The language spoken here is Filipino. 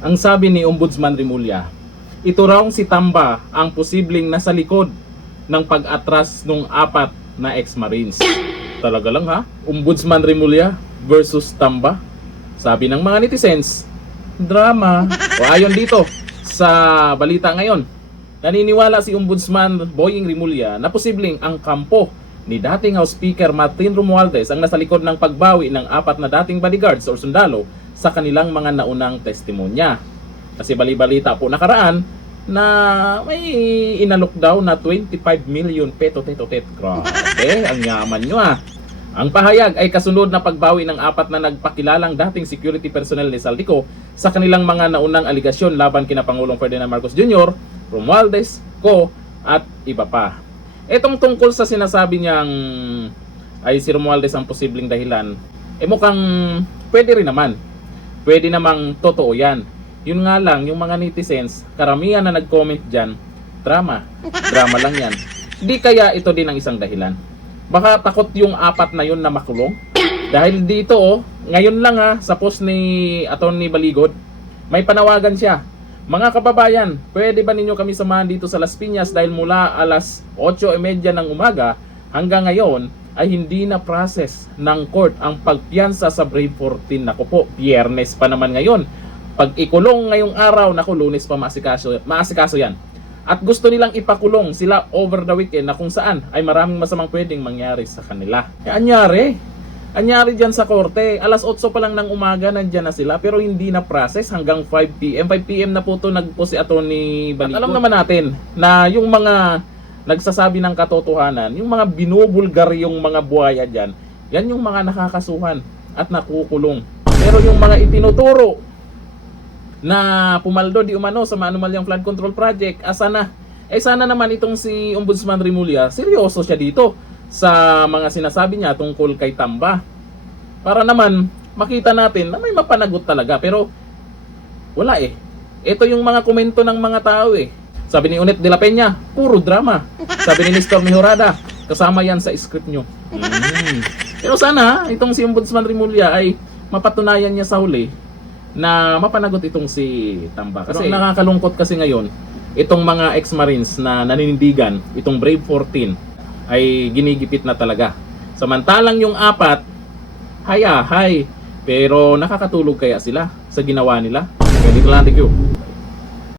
Ang sabi ni Ombudsman Rimulya, ito raw si Tamba ang posibleng nasa likod ng pag-atras ng 4 na ex-marines. Talaga lang ha? Ombudsman Rimulya versus Tamba. Sabi ng mga netizens, drama. O ayon dito sa balita ngayon, naniniwala si Ombudsman Boying Rimulya na posibleng ang kampo ni dating House Speaker Martin Romualdez ang nasa likod ng pagbawi ng 4 na dating bodyguards or sundalo sa kanilang mga naunang testimonya. Kasi bali-balita po nakaraan na may inalok daw na 25 million peto-teto-tet. Grabe, ang yaman nyo ah. Ang pahayag ay kasunod na pagbawi ng 4 na nagpakilalang dating security personnel ni Saldico sa kanilang mga naunang aligasyon laban kina Pangulong Ferdinand Marcos Jr., Romualdez, Co. at iba pa. Etong tungkol sa sinasabi niyang ay si Romualdez ang posibleng dahilan, mukhang pwede rin naman. Pwede namang totoo yan. Yun nga lang, yung mga netizens, karamihan na nag-comment dyan, drama. Drama lang yan. Di kaya ito din ang isang dahilan. Baka takot yung 4 na yun na makulong. Dahil dito ngayon lang sa post ni Atty. Baligod, may panawagan siya. Mga kababayan, pwede ba ninyo kami samahan dito sa Las Piñas dahil mula alas 8:30 ng umaga hanggang ngayon ay hindi na process ng court ang pagpiyansa sa Brave 14. Naku po, Biyernes pa naman ngayon. Pag ikulong ngayong araw, naku, Lunes pa maasikaso yan. At gusto nilang ipakulong sila over the weekend na kung saan ay maraming masamang pwedeng mangyari sa kanila. Anyari dyan sa korte, alas 8 pa lang ng umaga nandyan na sila pero hindi na process hanggang 5 PM. 5 PM na po ito nagpost si Atty. Baligod. At alam naman natin na yung mga nagsasabi ng katotohanan, yung mga binubulgar yung mga buhaya dyan, yan yung mga nakakasuhan at nakukulong. Pero yung mga itinuturo na pumaldo di umano sa maanumalyang flood control project, asa na? Sana naman itong si Ombudsman Rimulya, seryoso siya dito sa mga sinasabi niya tungkol kay Tamba. Para naman makita natin na may mapanagot talaga. Pero wala Ito yung mga komento ng mga tao Sabi ni Unet de la Peña, puro drama. Sabi ni Nestor Mejorada, kasama yan sa script nyo. Pero sana itong si Ombudsman Rimulya ay mapatunayan niya sa huli na mapanagot itong si Tamba. Kasi nakakalungkot kasi ngayon, itong mga ex-marines na naninindigan, itong Brave 14, ay ginigipit na talaga. Samantalang yung 4, hay. Pero nakakatulog kaya sila sa ginawa nila? Ganito lang, thank you.